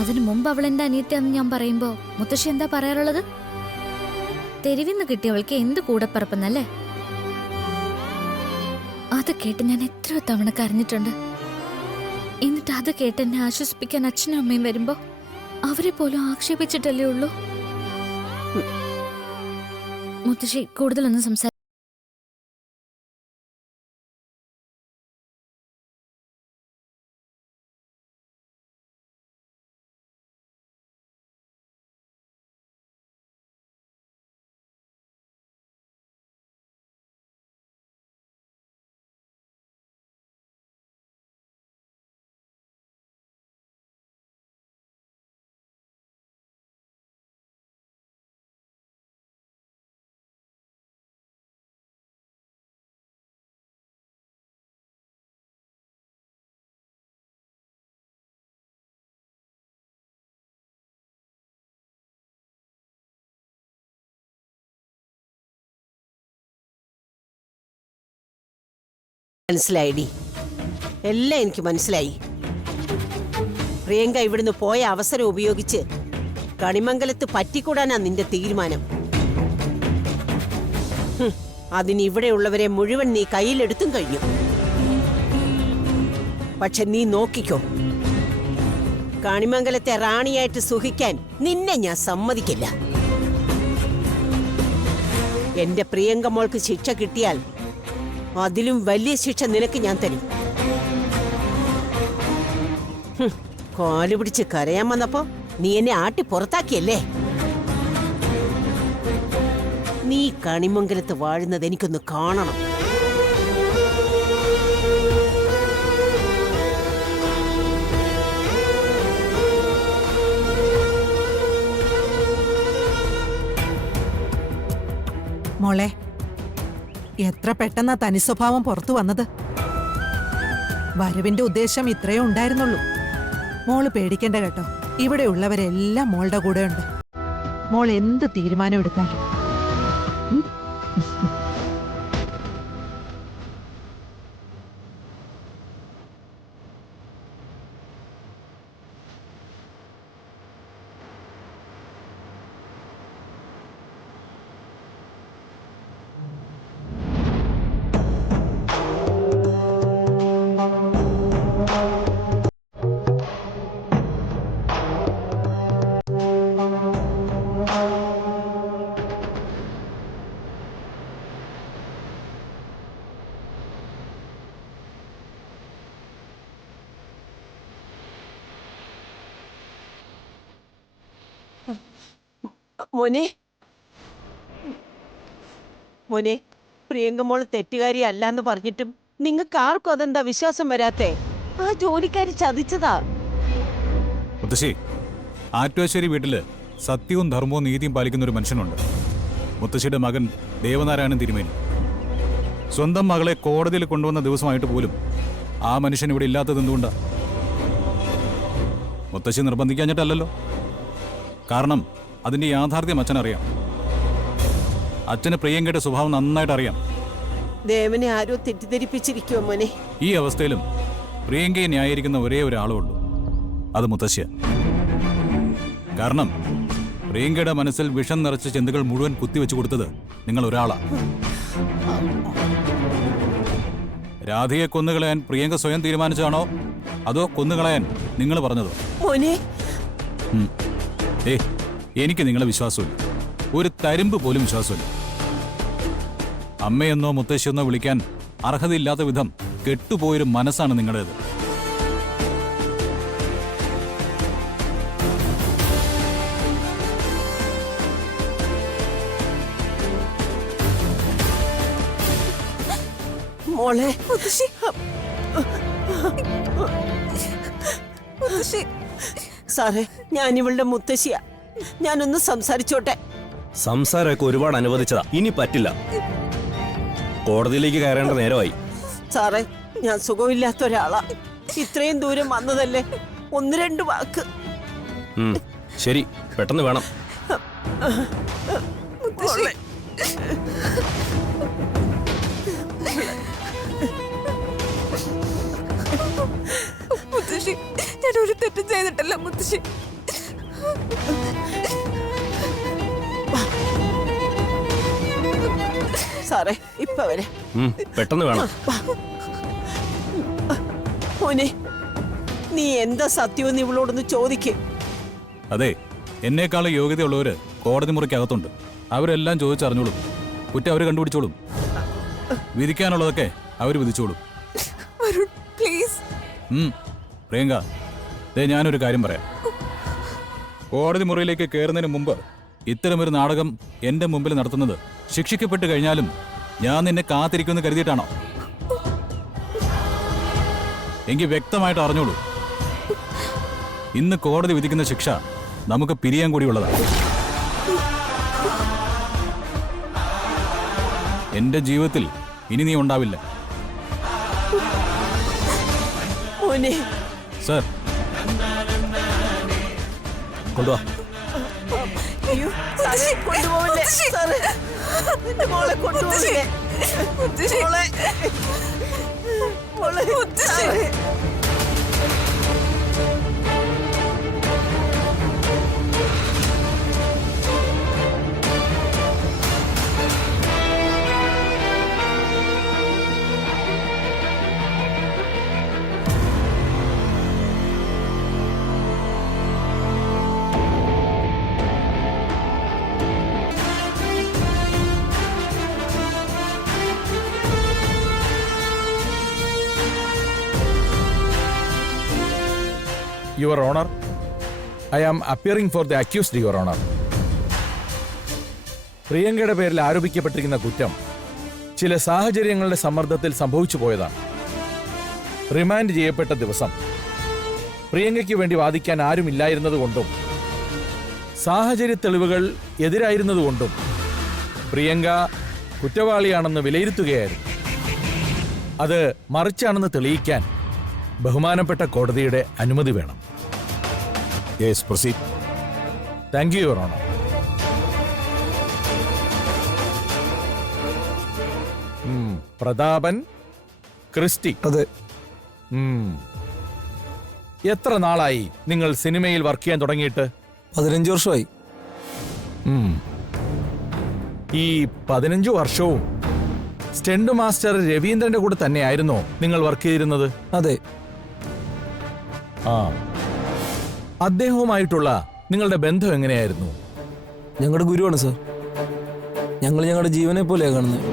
അതിനു മുമ്പ് അവൾ എന്റെ അനിയത്തിയാന്ന് ഞാൻ പറയുമ്പോ മുത്തശ്ശി എന്താ പറയാറുള്ളത്? തെരുവിന്ന് കിട്ടിയവൾക്ക് എന്ത് കൂടപ്പറപ്പെന്നല്ലേ? അത് കേട്ട് ഞാൻ എത്രയോ തവണ കരഞ്ഞിട്ടുണ്ട്. എന്നിട്ട് അത് കേട്ട് എന്നെ ആശ്വസിപ്പിക്കാൻ അച്ഛനും അമ്മയും വരുമ്പോ അവരെ പോലും ആക്ഷേപിച്ചിട്ടല്ലേ ഉള്ളൂ. മുത്തശ്ശി കൂടുതലൊന്നും സംസാരിക്കും. മനസ്സിലായിടി, എല്ലാം എനിക്ക് മനസ്സിലായി. പ്രിയങ്ക ഇവിടുന്ന് പോയ അവസരം ഉപയോഗിച്ച് കണിമംഗലത്ത് പറ്റിക്കൂടാനാ നിന്റെ തീരുമാനം. അതിന് ഇവിടെയുള്ളവരെ മുഴുവൻ നീ കയ്യിലെടുത്തും കഴിഞ്ഞു. പക്ഷെ നീ നോക്കിക്കോ, കണിമംഗലത്തെ റാണിയായിട്ട് സുഖിക്കാൻ നിന്നെ ഞാൻ സമ്മതിക്കില്ല. എന്റെ പ്രിയങ്ക മോൾക്ക് ശിക്ഷ കിട്ടിയാൽ അതിലും വലിയ ശിക്ഷ നിനക്ക് ഞാൻ തരും. കാല് പിടിച്ച് കരയാൻ വന്നപ്പോ നീ എന്നെ ആട്ടി പുറത്താക്കിയല്ലേ? നീ കണിമംഗലത്ത് വാഴുന്നത് എനിക്കൊന്ന് കാണണം. മോളെ, എത്ര പെട്ടെന്നാ തനി സ്വഭാവം പുറത്തു വന്നത്. വരവിന്റെ ഉദ്ദേശം ഇത്രയേ ഉണ്ടായിരുന്നുള്ളൂ. മോള് പേടിക്കേണ്ട കേട്ടോ, ഇവിടെയുള്ളവരെല്ലാം മോളുടെ കൂടെ ഉണ്ട്. മോൾ എന്ത് തീരുമാനം എടുക്കാൻ. മോനെ, മോനെ, പ്രിയങ്കമോള് തെറ്റുകാരി അല്ലാന്ന് പറഞ്ഞിട്ടും നിങ്ങൾക്ക് ആർക്കും അതെന്താ വിശ്വാസം വരാത്തെ? ആ ജോലിക്കാരി ചതിച്ചതാ. മുത്തശ്ശി, ആറ്റുശ്ശേരി വീട്ടില് സത്യവും ധർമ്മവും നീതിയും പാലിക്കുന്ന ഒരു മനുഷ്യനുണ്ട്. മുത്തശ്ശിയുടെ മകൻ ദേവനാരായണൻ തിരുമേനി. സ്വന്തം മകളെ കോടതിയിൽ കൊണ്ടുവന്ന ദിവസമായിട്ട് പോലും ആ മനുഷ്യൻ ഇവിടെ ഇല്ലാത്തത് എന്തുകൊണ്ടാ? മുത്തശ്ശി നിർബന്ധിക്കാഞ്ഞിട്ടല്ലോ. കാരണം അതിന്റെ യാഥാർത്ഥ്യം അച്ഛനറിയാം. അച്ഛന് പ്രിയങ്കയുടെ സ്വഭാവം നന്നായിട്ട് അറിയാം. ദേവനെ ആരോ തെറ്റിദ്ധരിപ്പിച്ചിരിക്കുവോ മോനെ? ഈ അവസ്ഥയിലും പ്രിയങ്കയെ ന്യായീകരിക്കുന്ന ഒരേ ഒരാളുള്ളൂ, അത് മുത്തശ്ശിയ. കാരണം പ്രിയങ്കയുടെ മനസ്സിൽ വിഷം നിറച്ച ചിന്തകൾ മുഴുവൻ കുത്തിവെച്ചു കൊടുത്തത് നിങ്ങൾ ഒരാളാ. രാധയെ കൊന്നുകളയാൻ പ്രിയങ്ക സ്വയം തീരുമാനിച്ചതാണോ അതോ കൊന്നുകളയാൻ നിങ്ങൾ പറഞ്ഞതോ? മോനെ, എനിക്ക് നിങ്ങളെ വിശ്വാസമില്ല, ഒരു തരിമ്പ് പോലും വിശ്വാസമില്ല. അമ്മയെന്നോ മുത്തശ്ശിയെന്നോ വിളിക്കാൻ അർഹതയില്ലാത്ത വിധം കെട്ടുപോയൊരു മനസ്സാണ് നിങ്ങളുടേത്. മോളെ, സാറേ, ഞാൻ ഇവളുടെ മുത്തശ്ശിയാ. ഞാനൊന്ന് സംസാരിച്ചോട്ടെ. സംസാരമൊക്കെ ഒരുപാട് അനുവദിച്ചതാ, ഇനി പറ്റില്ല. കോടതിയിലേക്ക് കയറേണ്ട നേരമായി. സാറേ, ഞാൻ സുഖമില്ലാത്ത ഒരാളാ. ഇത്രയും ദൂരം വന്നതല്ലേ, ഒന്ന് രണ്ട് വാക്ക്. ശരി, പെട്ടെന്ന് വേണം. മുത്തശ്ശി, ഞാൻ ഒരു തെറ്റും ചെയ്തിട്ടില്ല മുത്തശ്ശി. സാറേ ഇപ്പൊ വരെ പെട്ടെന്ന് വേണം. മോനെ, നീ എന്താ സത്യമെന്ന് ഇവളോടൊന്ന് ചോദിക്കേ. അതെ, എന്നേക്കാളും യോഗ്യതയുള്ളവര് കോടതി മുറിക്കകത്തുണ്ട്. അവരെല്ലാം ചോദിച്ചറിഞ്ഞോളും. കുറ്റം അവർ കണ്ടുപിടിച്ചോളും. വിധിക്കാനുള്ളതൊക്കെ അവർ വിധിച്ചോളും. വരുൺ പ്ലീസ്. പ്രിയങ്ക, ദേ ഞാനൊരു കാര്യം പറയാം. കോടതി മുറിയിലേക്ക് കയറുന്നതിന് മുമ്പ് ഇത്തരമൊരു നാടകം എന്റെ മുമ്പിൽ നടത്തുന്നത് ശിക്ഷിക്കപ്പെട്ട് കഴിഞ്ഞാലും ഞാൻ നിന്നെ കാത്തിരിക്കുമെന്ന് കരുതിയിട്ടാണോ? എങ്കിൽ വ്യക്തമായിട്ട് അറിഞ്ഞോളൂ, ഇന്ന് കോടതി വിധിക്കുന്ന ശിക്ഷ നമുക്ക് പിരിയാൻ കൂടിയുള്ളതാണ്. എന്റെ ജീവിതത്തിൽ ഇനി നീ ഉണ്ടാവില്ല. മോനെ, സർ, കൊണ്ടുവാ. അയ്യോ, സാറേ, കൊണ്ടുപോവില്ലേ? സാറേ, എന്റെ മോളെ കൊണ്ടുപോവില്ലേ? മോളെ, മോളെ, സാറേ. Your Honor, I am appearing for the accused, Your Honor. പ്രിയങ്കയുടെ പേരിൽ ആരോപിക്കപ്പെട്ടിരിക്കുന്ന കുറ്റം ചില സാഹചര്യങ്ങളുടെ സമ്മർദ്ദത്തിൽ സംഭവിച്ചു പോയതാണ്. റിമാൻഡ് ചെയ്യപ്പെട്ട ദിവസം പ്രിയങ്കയ്ക്ക് വേണ്ടി വാദിക്കാൻ ആരുമില്ലായിരുന്നതുകൊണ്ടും സാഹചര്യ തെളിവുകൾ എതിരായിരുന്നതുകൊണ്ടും പ്രിയങ്ക കുറ്റവാളിയാണെന്ന് വിലയിരുത്തുകയായിരുന്നു. അത് മറിച്ചാണെന്ന് തെളിയിക്കാൻ ബഹുമാനപ്പെട്ട കോടതിയുടെ അനുമതി വേണം. Yes, proceed. Thank you, your honour. Prathapan Christy. അതെ. എത്ര നാളായി നിങ്ങൾ സിനിമയിൽ വർക്ക് ചെയ്യാൻ തുടങ്ങിയിട്ട്? 15 വർഷമായി. ഈ 15 വർഷവും സ്റ്റണ്ട് മാസ്റ്റർ രവീന്ദ്രന്റെ കൂടെ തന്നെയായിരുന്നോ നിങ്ങൾ വർക്ക് ചെയ്തിരുന്നത്? അതെ. ആ, അദ്ദേഹവുമായിട്ടുള്ള നിങ്ങളുടെ ബന്ധം എങ്ങനെയായിരുന്നു? ഞങ്ങളുടെ ഗുരുവാണ് സർ. ഞങ്ങൾ ഞങ്ങളുടെ ജീവനെ പോലെയാണ് കാണുന്നത്.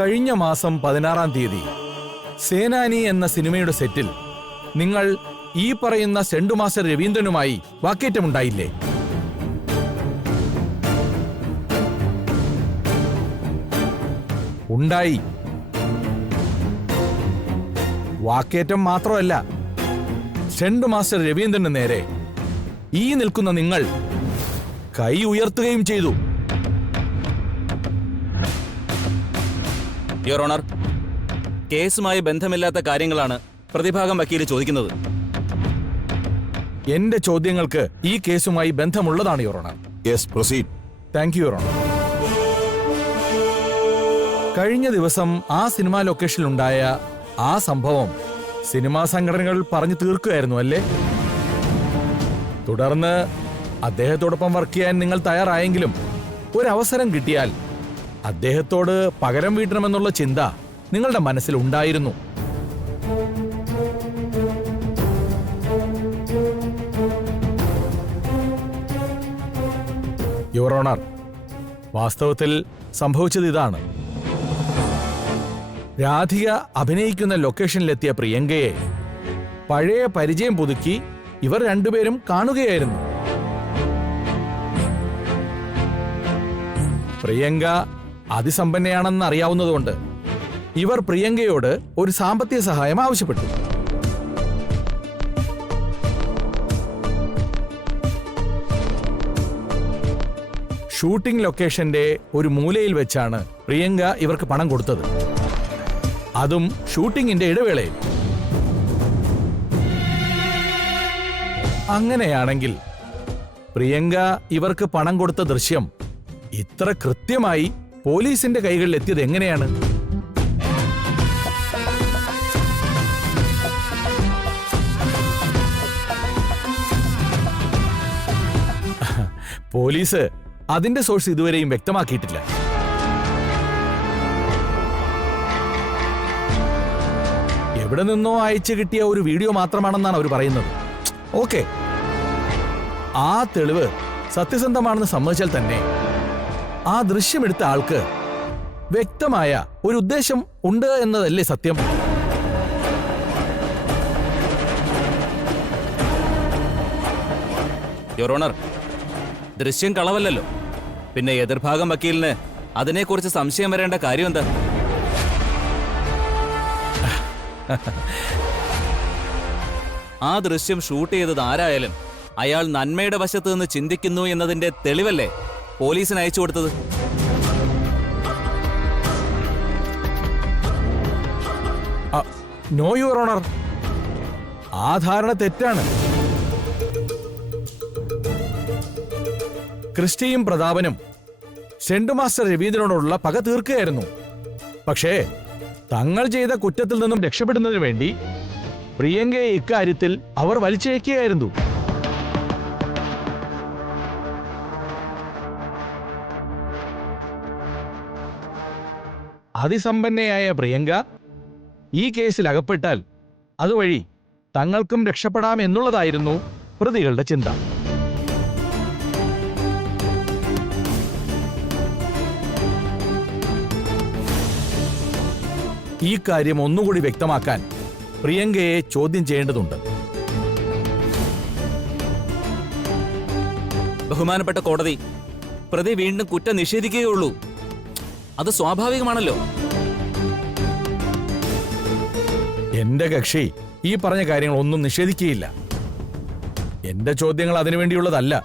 കഴിഞ്ഞ മാസം 16-ാം തീയതി സേനാനി എന്ന സിനിമയുടെ സെറ്റിൽ നിങ്ങൾ ഈ പറയുന്ന സ്റ്റണ്ട് മാസ്റ്റർ രവീന്ദ്രനുമായി വാക്കേറ്റമുണ്ടായില്ലേ? ഉണ്ടായി. വാക്കേറ്റം മാത്രമല്ല, സ്റ്റണ്ട് മാസ്റ്റർ രവീന്ദ്രന് നേരെ ഈ നിൽക്കുന്ന നിങ്ങൾ കൈ ഉയർത്തുകയും ചെയ്തു. യുവർ ഓണർ, കേസുമായി ബന്ധമില്ലാത്ത കാര്യങ്ങളാണ് പ്രതിഭാഗം വക്കീല് ചോദിക്കുന്നത്. എന്റെ ചോദ്യങ്ങൾക്ക് ഈ കേസുമായി ബന്ധമുള്ളതാണ്, your honour. Yes, proceed. Thank you, your honour. കഴിഞ്ഞ ദിവസം ആ സിനിമാ ലൊക്കേഷനിലുണ്ടായ ആ സംഭവം സിനിമാ സംഘടനകൾ പറഞ്ഞു തീർക്കുകയായിരുന്നു അല്ലേ? തുടർന്ന് അദ്ദേഹത്തോടൊപ്പം വർക്ക് ചെയ്യാൻ നിങ്ങൾ തയ്യാറായെങ്കിലും ഒരവസരം കിട്ടിയാൽ അദ്ദേഹത്തോട് പകരം വീട്ടണമെന്നുള്ള ചിന്ത നിങ്ങളുടെ മനസ്സിൽ ഉണ്ടായിരുന്നു. യുവർ ഓണർ, വാസ്തവത്തിൽ സംഭവിച്ചത് ഇതാണ്. രാധിക അഭിനയിക്കുന്ന ലൊക്കേഷനിലെത്തിയ പ്രിയങ്കയെ പഴയ പരിചയം പുതുക്കി ഇവർ രണ്ടുപേരും കാണുകയായിരുന്നു. പ്രിയങ്ക അതിസമ്പന്നയാണെന്ന് അറിയാവുന്നതുകൊണ്ട് ഇവർ പ്രിയങ്കയോട് ഒരു സാമ്പത്തിക സഹായം ആവശ്യപ്പെട്ടു. ഷൂട്ടിംഗ് ലൊക്കേഷന്റെ ഒരു മൂലയിൽ വെച്ചാണ് പ്രിയങ്ക ഇവർക്ക് പണം കൊടുത്തത്. അതും ഷൂട്ടിങ്ങിന്റെ ഇടവേളയിൽ. അങ്ങനെയാണെങ്കിൽ പ്രിയങ്ക ഇവർക്ക് പണം കൊടുത്ത ദൃശ്യം ഇത്ര കൃത്യമായി പോലീസിന്റെ കൈകളിൽ എത്തിയത് എങ്ങനെയാണ്? പോലീസ് അതിന്റെ സോഴ്സ് ഇതുവരെയും വ്യക്തമാക്കിയിട്ടില്ല. എവിടെ നിന്നോ അയച്ചു കിട്ടിയ ഒരു വീഡിയോ മാത്രമാണെന്നാണ് അവർ പറയുന്നത്. ഓക്കെ, ആ തെളിവ് സത്യസന്ധമാണെന്ന് സമ്മതിച്ചാൽ തന്നെ ആ ദൃശ്യമെടുത്ത ആൾക്ക് വ്യക്തമായ ഒരു ഉദ്ദേശം ഉണ്ട് എന്നതല്ലേ സത്യം? യുവർ ഓണർ, ദൃശ്യം കളവല്ലല്ലോ. പിന്നെ എതിർഭാഗം വക്കീലിന് അതിനെക്കുറിച്ച് സംശയം വരേണ്ട കാര്യം എന്താ? ആ ദൃശ്യം ഷൂട്ട് ചെയ്തത് ആരായാലും അയാൾ നന്മയുടെ വശത്ത് നിന്ന് ചിന്തിക്കുന്നു എന്നതിന്റെ തെളിവല്ലേ പോലീസിന് അയച്ചു കൊടുത്തത്? നോ യുവർ ഓണർ, ആ ധാരണ തെറ്റാണ്. ക്രിസ്റ്റിയും പ്രതാപനും സെന്റ് മാസ്റ്റർ രവീന്ദ്രനോടുള്ള പക തീർക്കുകയായിരുന്നു. പക്ഷേ തങ്ങൾ ചെയ്ത കുറ്റത്തിൽ നിന്നും രക്ഷപ്പെടുന്നതിന് വേണ്ടി പ്രിയങ്കയെ ഇക്കാര്യത്തിൽ അവർ വലിച്ചയക്കുകയായിരുന്നു. അതിസമ്പന്നയായ പ്രിയങ്ക ഈ കേസിൽ അകപ്പെട്ടാൽ അതുവഴി തങ്ങൾക്കും രക്ഷപ്പെടാം എന്നുള്ളതായിരുന്നു പ്രതികളുടെ ചിന്ത. ഈ കാര്യം ഒന്നുകൂടി വ്യക്തമാക്കാൻ പ്രിയങ്കയെ ചോദ്യം ചെയ്യേണ്ടതുണ്ട്. ബഹുമാനപ്പെട്ട കോടതി, പ്രതി വീണ്ടും കുറ്റം നിഷേധിക്കുകയുള്ളൂ. അത് സ്വാഭാവികമാണല്ലോ. എന്റെ കക്ഷി ഈ പറഞ്ഞ കാര്യങ്ങൾ ഒന്നും നിഷേധിക്കുകയില്ല. എന്റെ ചോദ്യങ്ങൾ അതിനുവേണ്ടിയുള്ളതല്ല.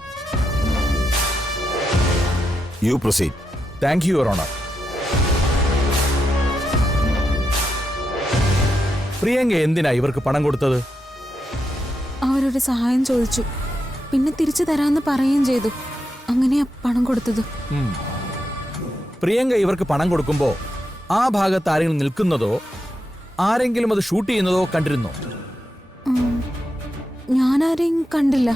You proceed. Thank you your honour. Priyanka എന്തിനാ ഇവർക്ക് പണം കൊടുത്തത്? അവരൊരു സഹായം ചോദിച്ചു, പിന്നെ തിരിച്ചു തരാന്ന് പറയുകയും ചെയ്തു. അങ്ങനെയാ പണം കൊടുത്തത്. പ്രിയങ്ക ഇവർക്ക് പണം കൊടുക്കുമ്പോ ആ ഭാഗത്ത് ആരെങ്കിലും നിൽക്കുന്നതോ ആരെങ്കിലും അത് ഷൂട്ട് ചെയ്യുന്നതോ കണ്ടിരുന്നോ? ഞാനാരെയും കണ്ടില്ല.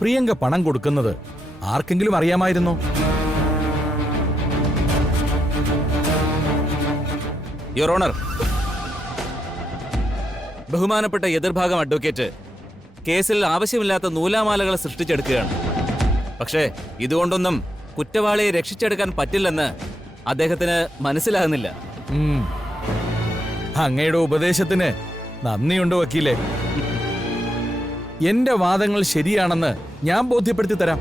പ്രിയങ്ക പണം കൊടുക്കുന്നത് ആർക്കെങ്കിലും അറിയാമായിരുന്നോ? യുവർ ഓണർ, ബഹുമാനപ്പെട്ട എതിർഭാഗം അഡ്വക്കേറ്റ് കേസിൽ ആവശ്യമില്ലാത്ത നൂലാമാലകൾ സൃഷ്ടിച്ചെടുക്കുകയാണ്. പക്ഷേ ഇതുകൊണ്ടൊന്നും കുറ്റവാളിയെ രക്ഷിച്ചെടുക്കാൻ പറ്റില്ലെന്ന് അദ്ദേഹത്തിന് മനസ്സിലാകുന്നില്ല. അങ്ങയുടെ ഉപദേശത്തിന് നന്ദിയുണ്ട് വക്കീലെ. എന്റെ വാദങ്ങൾ ശരിയാണെന്ന് ഞാൻ ബോധ്യപ്പെടുത്തി തരാം.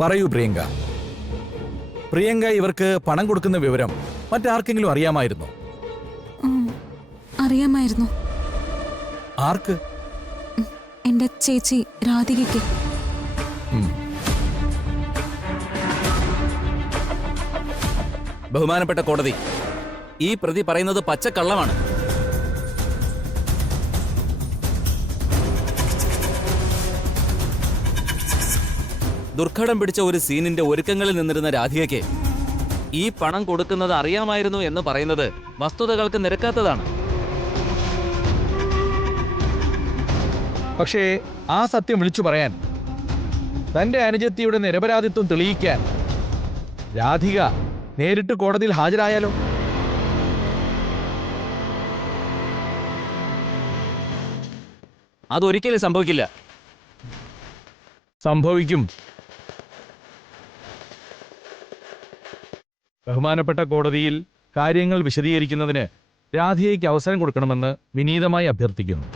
പറയൂ പ്രിയങ്ക, പ്രിയങ്ക ഇവർക്ക് പണം കൊടുക്കുന്ന വിവരം മറ്റാർക്കെങ്കിലും അറിയാമായിരുന്നോ? അറിയാമായിരുന്നു. ആർക്ക്? എന്റെ ചേച്ചി രാധികയ്ക്ക്. ബഹുമാനപ്പെട്ട കോടതി, ഈ പ്രതി പറയുന്നത് പച്ചക്കള്ളമാണ്. ദുർഘടം പിടിച്ച ഒരു സീനിന്റെ ഒരുക്കങ്ങളിൽ നിന്നിരുന്ന രാധികയ്ക്ക് ഈ പണം കൊടുക്കുന്നത് അറിയാമായിരുന്നു എന്ന് പറയുന്നത് വസ്തുതകൾക്ക് നിരക്കാത്തതാണ്. പക്ഷേ ആ സത്യം വിളിച്ചു പറയാൻ, തന്റെ അനുജത്തിയുടെ നിരപരാധിത്വം തെളിയിക്കാൻ രാധിക നേരിട്ട് കോടതിയിൽ ഹാജരായാലോ? അതൊരിക്കലും സംഭവിക്കില്ല. സംഭവിക്കും. ബഹുമാനപ്പെട്ട കോടതിയിൽ കാര്യങ്ങൾ വിശദീകരിക്കുന്നതിന് രാധികയ്ക്ക് അവസരം കൊടുക്കണമെന്ന് വിനീതമായി അഭ്യർത്ഥിക്കുന്നു.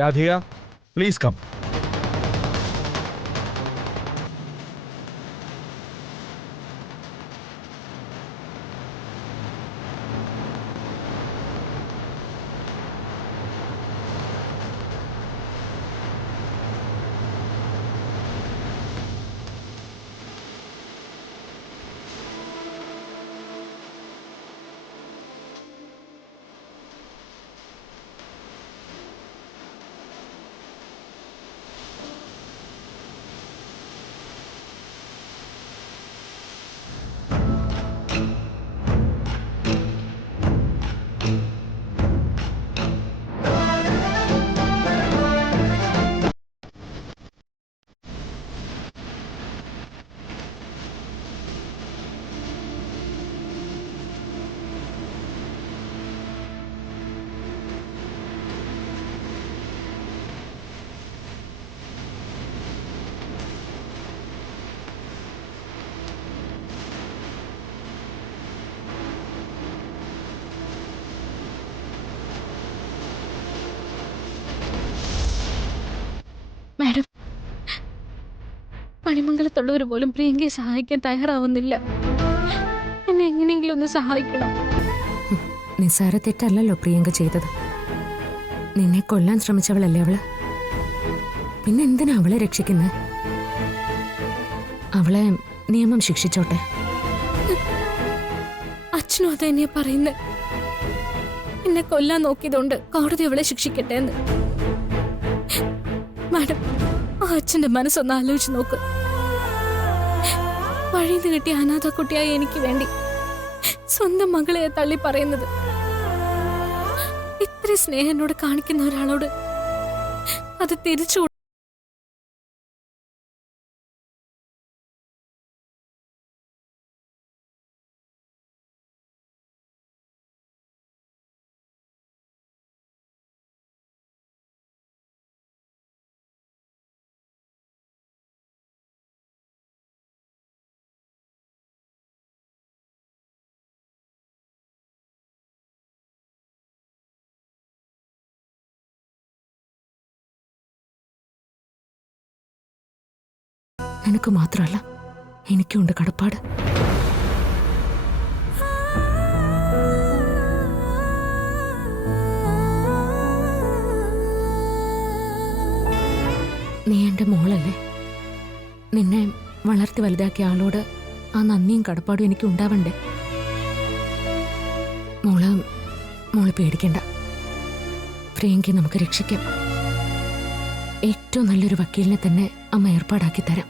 Radhika, please come. മണിമംഗലത്തുള്ളവർ പോലും പ്രിയങ്കയെ സഹായിക്കാൻ തയ്യാറാവുന്നില്ല. എന്നെ എങ്ങനെയെങ്കിലും ഒന്ന് സഹായിക്കണം. നിസ്സാര തെറ്റല്ലല്ലോ പ്രിയങ്ക ചെയ്തത്. നിന്നെ കൊല്ലാൻ ശ്രമിച്ചവളല്ലേ അവള്. പിന്നെ എന്തിനാ അവളെ രക്ഷിക്കുന്നത്? അവളെ നിയമം ശിക്ഷിച്ചോട്ടെ. അച്ഛനും അത് തന്നെയാ പറയുന്നത്. എന്നെ കൊല്ലാൻ നോക്കിയതുകൊണ്ട് കോടതി അവളെ ശിക്ഷിക്കട്ടെ എന്ന്. മാഡം, ആ അച്ഛന്റെ മനസ്സൊന്ന് ആലോചിച്ച് നോക്ക്. വഴിന്ന് കിട്ടിയ അനാഥ കുട്ടിയായി എനിക്ക് വേണ്ടി സ്വന്തം മകളെ തള്ളി പറയുന്നത്. ഇത്ര സ്നേഹം എന്നോട് കാണിക്കുന്ന ഒരാളോട് അത് തിരിച്ചു നിനക്ക് മാത്രമല്ല, എനിക്കുണ്ട് കടപ്പാട്. നീ എൻ്റെ മോളല്ലേ? നിന്നെ വളർത്തി വലുതാക്കിയ ആളോട് ആ നന്ദിയും കടപ്പാടും എനിക്ക് ഉണ്ടാവണ്ടേ? മോള് പേടിക്കണ്ട. പ്രിയങ്കയെ നമുക്ക് രക്ഷിക്കാം. ഏറ്റവും നല്ലൊരു വക്കീലിനെ തന്നെ അമ്മ ഏർപ്പാടാക്കി തരാം.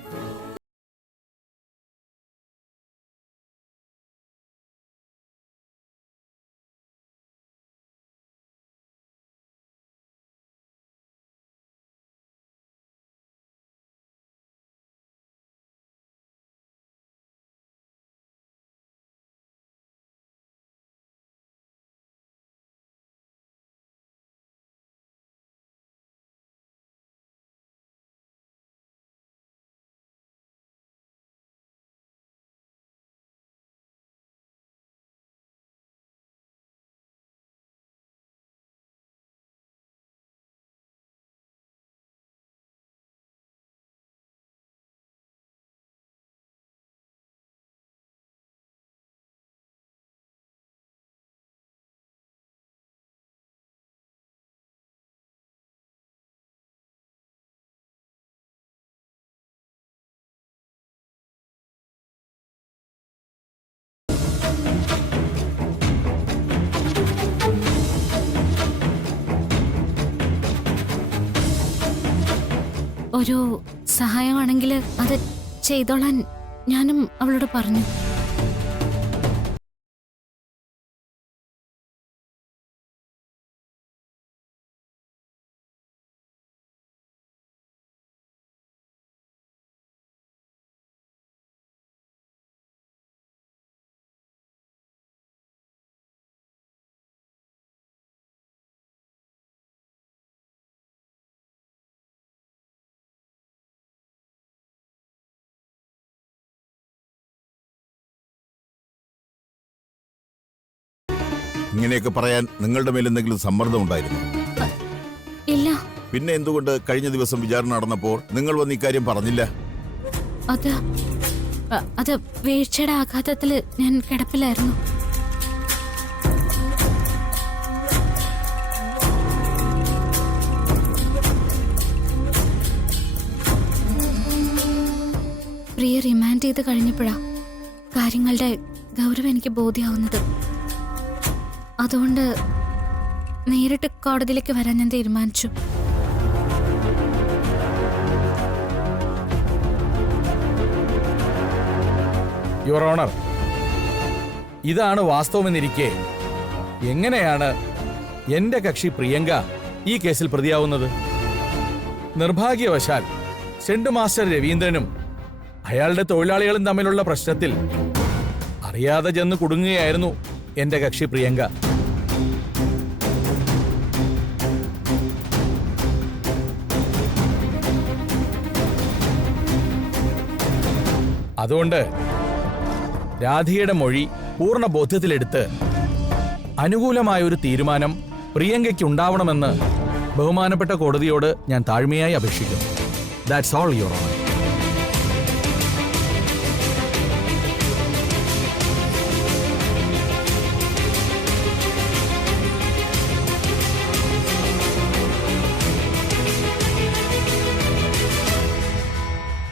ഒരു സഹായമാണെങ്കിൽ അത് ചെയ്തോളാൻ ഞാനും അവളോട് പറഞ്ഞു. ഇങ്ങനെയൊക്കെ പറയാൻ നിങ്ങളുടെ മേൽ എന്തെങ്കിലും സമ്മർദ്ദം ഉണ്ടായിരുന്നു? ഇല്ല. പിന്നെ എന്തുകൊണ്ട് കഴിഞ്ഞ ദിവസം വിചാരണ നടന്നപ്പോൾ നിങ്ങൾ വന്ന് ഇക്കാര്യം പറഞ്ഞില്ല? അത് വീഴ്ചയുടെ ആഘാതത്തിൽ ഞാൻ കിടപ്പിലായിരുന്നു. പ്രിയ റിമാൻഡ് ചെയ്ത് കഴിഞ്ഞപ്പോഴാ കാര്യങ്ങളുടെ ഗൗരവം എനിക്ക് ബോധ്യമാവുന്നത്. അതുകൊണ്ട് നേരിട്ട് കോടതിയിലേക്ക് വരാൻ ഞാൻ തീരുമാനിച്ചു. യുവർ ഓണർ, ഇതാണ് വാസ്തവമെന്നിരിക്കെ എങ്ങനെയാണ് എന്റെ കക്ഷി പ്രിയങ്ക ഈ കേസിൽ പ്രതിയാവുന്നത്? നിർഭാഗ്യവശാൽ സെന്റ് മാസ്റ്റർ രവീന്ദ്രനും അയാളുടെ തൊഴിലാളികളും തമ്മിലുള്ള പ്രശ്നത്തിൽ അറിയാതെ ചെന്ന് കുടുങ്ങുകയായിരുന്നു എന്റെ കക്ഷി പ്രിയങ്ക. അതുകൊണ്ട് രാധികയുടെ മൊഴി പൂർണ്ണ ബോധ്യത്തിലെടുത്ത് അനുകൂലമായ ഒരു തീരുമാനം പ്രിയങ്കയ്ക്ക് ഉണ്ടാവണമെന്ന് ബഹുമാനപ്പെട്ട കോടതിയോട് ഞാൻ താഴ്മയായി അപേക്ഷിക്കുന്നു. That's all your honour.